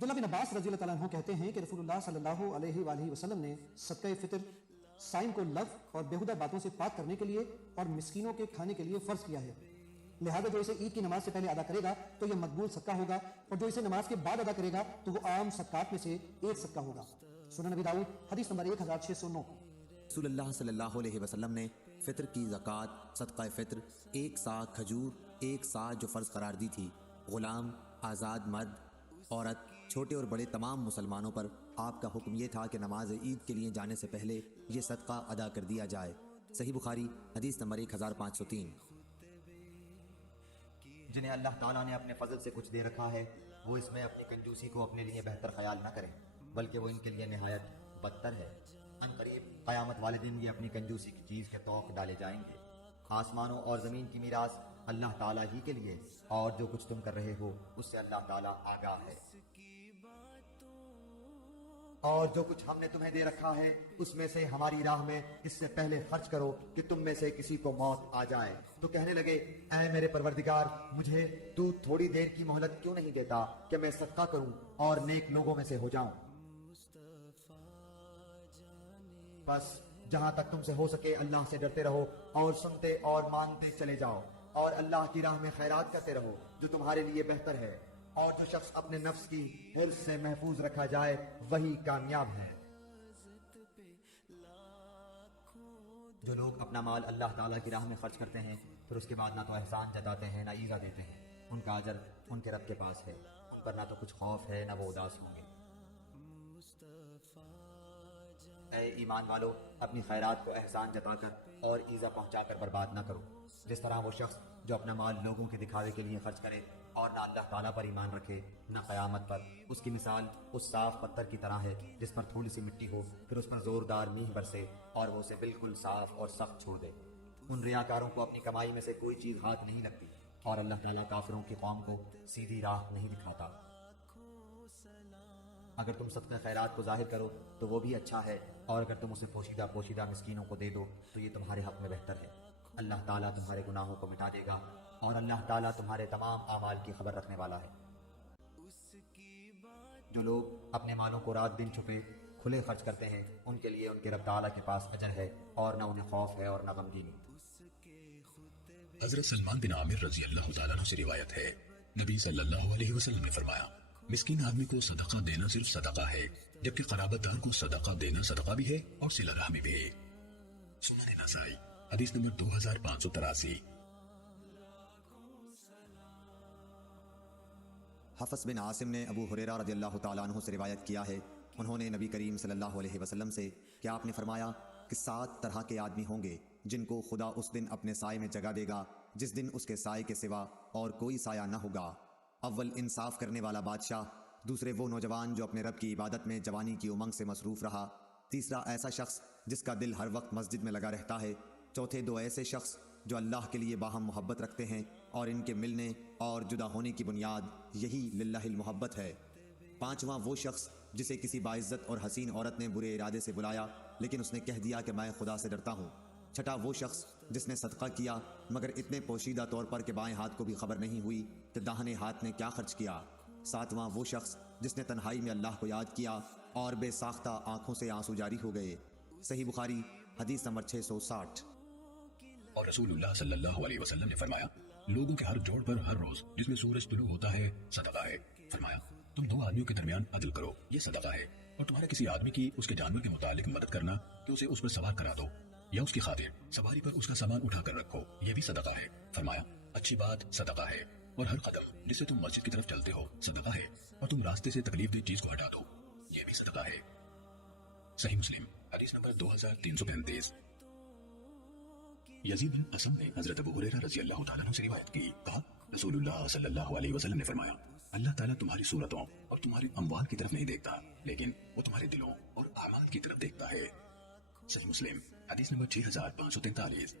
عبداللہ بن عباس رضی اللہ تعالیٰ عنہ کہتے ہیں کہ رسول اللہ صلی اللہ علیہ وآلہ وسلم نے صدقہ فطر صائم کو لغو اور بیہودہ باتوں سے پاک کرنے کے لیے اور مسکینوں کے کھانے کے لیے فرض کیا ہے، لہذا جو اسے عید کی نماز سے پہلے ادا کرے گا تو یہ مقبول صدقہ ہوگا، اور جو اسے نماز کے بعد ادا کرے گا تو وہ عام صدقات میں سے ایک صدقہ ہوگا۔ سنن نبی داؤد حدیث نمبر 1609۔ رسول اللہ صلی اللہ علیہ وسلم نے فطر کی زکوٰۃ صدقہ فطر 1 سا کھجور 1 سا جو فرض قرار دی تھی، غلام، آزاد مرد، عورت، چھوٹے اور بڑے تمام مسلمانوں پر آپ کا حکم یہ تھا کہ نماز عید کے لیے جانے سے پہلے یہ صدقہ ادا کر دیا جائے۔ صحیح بخاری حدیث نمبر 1503۔ جنہیں اللہ تعالیٰ نے اپنے فضل سے کچھ دے رکھا ہے، وہ اس میں اپنی کنجوسی کو اپنے لیے بہتر خیال نہ کریں، بلکہ وہ ان کے لیے نہایت بدتر ہے۔ ان قریب قیامت والے دن یہ اپنی کنجوسی کی چیز کے توق ڈالے جائیں گے۔ آسمانوں اور زمین کی میراث اللہ تعالیٰ ہی کے لیے، اور جو کچھ تم کر رہے ہو اس سے اللہ تعالیٰ آگاہ ہے۔ اور جو کچھ ہم نے تمہیں دے رکھا ہے اس میں سے ہماری راہ میں اس سے پہلے خرچ کرو کہ تم میں سے کسی کو موت آ جائے۔ تو کہنے لگے، اے میرے پروردگار، مجھے تو تھوڑی دیر کی مہلت کیوں نہیں دیتا کہ میں صدقہ کروں اور نیک لوگوں میں سے ہو جاؤں؟ بس جہاں تک تم سے ہو سکے اللہ سے ڈرتے رہو اور سنتے اور مانتے چلے جاؤ، اور اللہ کی راہ میں خیرات کرتے رہو جو تمہارے لیے بہتر ہے، اور جو شخص اپنے نفس کی حرص سے محفوظ رکھا جائے وہی کامیاب ہے۔ جو لوگ اپنا مال اللہ تعالیٰ کی راہ میں خرچ کرتے ہیں پھر اس کے بعد نہ تو احسان جتاتے ہیں نہ ایذا دیتے ہیں، ان کا اجر ان کے رب کے پاس ہے، ان پر نہ تو کچھ خوف ہے نہ وہ اداس ہوں گے۔ اے ایمان والو، اپنی خیرات کو احسان جتا کر اور ایذا پہنچا کر برباد نہ کرو، جس طرح وہ شخص جو اپنا مال لوگوں کے دکھاوے کے لیے خرچ کرے اور نہ اللہ تعالیٰ پر ایمان رکھے نہ قیامت پر، اس کی مثال اس صاف پتھر کی طرح ہے جس پر تھوڑی سی مٹی ہو، پھر اس پر زوردار میہ برسے اور وہ اسے بالکل صاف اور سخت چھوڑ دے۔ ان ریاکاروں کو اپنی کمائی میں سے کوئی چیز ہاتھ نہیں لگتی، اور اللہ تعالیٰ کافروں کی قوم کو سیدھی راہ نہیں دکھاتا۔ اگر تم صدقہ خیرات کو ظاہر کرو تو وہ بھی اچھا ہے، اور اگر تم اسے پوشیدہ پوشیدہ مسکینوں کو دے دو تو یہ تمہارے حق میں بہتر ہے۔ اللہ تعالیٰ تمہارے گناہوں کو مٹا دے گا، اور اللہ تعالیٰ تمہارے تمام اعمال کی خبر رکھنے والا ہے۔ جو لوگ اپنے مالوں کو رات دن چھپے کھلے خرچ کرتے ہیں ان کے لیے ان کے رب تعالیٰ کے پاس اجر ہے، اور نہ انہیں خوف ہے اور نہ غمگینی۔ حضرت سلمان بن عامر رضی اللہ تعالیٰ عنہ سے روایت ہے، نبی صلی اللہ علیہ وسلم نے فرمایا، مسکین آدمی کو صدقہ دینا صرف صدقہ ہے، جبکہ قرابت دار کو صدقہ دینا صدقہ بھی ہے اور صلہ رحمی بھی ہے۔ سنن نسائی حدیث نمبر 2583۔ حفص بن عاصم نے ابو ہریرہ رضی اللہ تعالیٰ عنہ سے روایت کیا ہے، انہوں نے نبی کریم صلی اللہ علیہ وسلم سے کہ آپ نے فرمایا کہ 7 طرح کے آدمی ہوں گے جن کو خدا اس دن اپنے سائے میں جگہ دے گا جس دن اس کے سائے کے سوا اور کوئی سایہ نہ ہوگا۔ اول انصاف کرنے والا بادشاہ، دوسرے وہ نوجوان جو اپنے رب کی عبادت میں جوانی کی امنگ سے مصروف رہا، تیسرا ایسا شخص جس کا دل ہر وقت مسجد میں لگا رہتا ہے، چوتھے 2 ایسے شخص جو اللہ کے لیے باہم محبت رکھتے ہیں اور ان کے ملنے اور جدا ہونے کی بنیاد یہی للہ المحبت ہے، پانچواں وہ شخص جسے کسی باعزت اور حسین عورت نے برے ارادے سے بلایا لیکن اس نے کہہ دیا کہ میں خدا سے ڈرتا ہوں، چھٹا وہ شخص جس نے صدقہ کیا مگر اتنے پوشیدہ طور پر کہ بائیں ہاتھ کو بھی خبر نہیں ہوئی کہ داہنے ہاتھ نے کیا خرچ کیا، ساتواں وہ شخص جس نے تنہائی میں اللہ کو یاد کیا اور بے ساختہ آنکھوں سے آنسو جاری ہو گئے۔ صحیح بخاری حدیث نمبر 660۔ اور رسول اللہ صلی اللہ علیہ وسلم نے فرمایا، لوگوں کے ہر جوڑ پر ہر روز جس میں سورج طلوع ہوتا ہے صدقہ ہے۔ فرمایا، تم 2 آدمیوں کے درمیان عدل کرو، یہ صدقہ ہے، اور تمہارا کسی آدمی کی اس کے جانور کے متعلق مدد کرنا کہ اسے اس پر سوار کرا دو یا اس کی خاطر سواری پر اس کا سامان اٹھا کر رکھو، یہ بھی صدقہ ہے۔ فرمایا، اچھی بات صدقہ ہے، اور ہر قدم جس سے تم مسجد کی طرف چلتے ہو صدقہ ہے، اور تم راستے سے تکلیف دہ چیز کو ہٹا دو، یہ بھی صدقہ ہے۔ صحیح مسلم حدیث نمبر 2335۔ یزید بن اسم نے حضرت ابو ہریرہ رضی اللہ تعالیٰ عنہ سے روایت کی، کہا رسول اللہ صلی اللہ علیہ وسلم نے فرمایا، اللہ تعالیٰ تمہاری صورتوں اور تمہارے اموال کی طرف نہیں دیکھتا، لیکن وہ تمہارے دلوں اور اعمال کی طرف دیکھتا ہے۔ صحیح مسلم حدیث نمبر 6543۔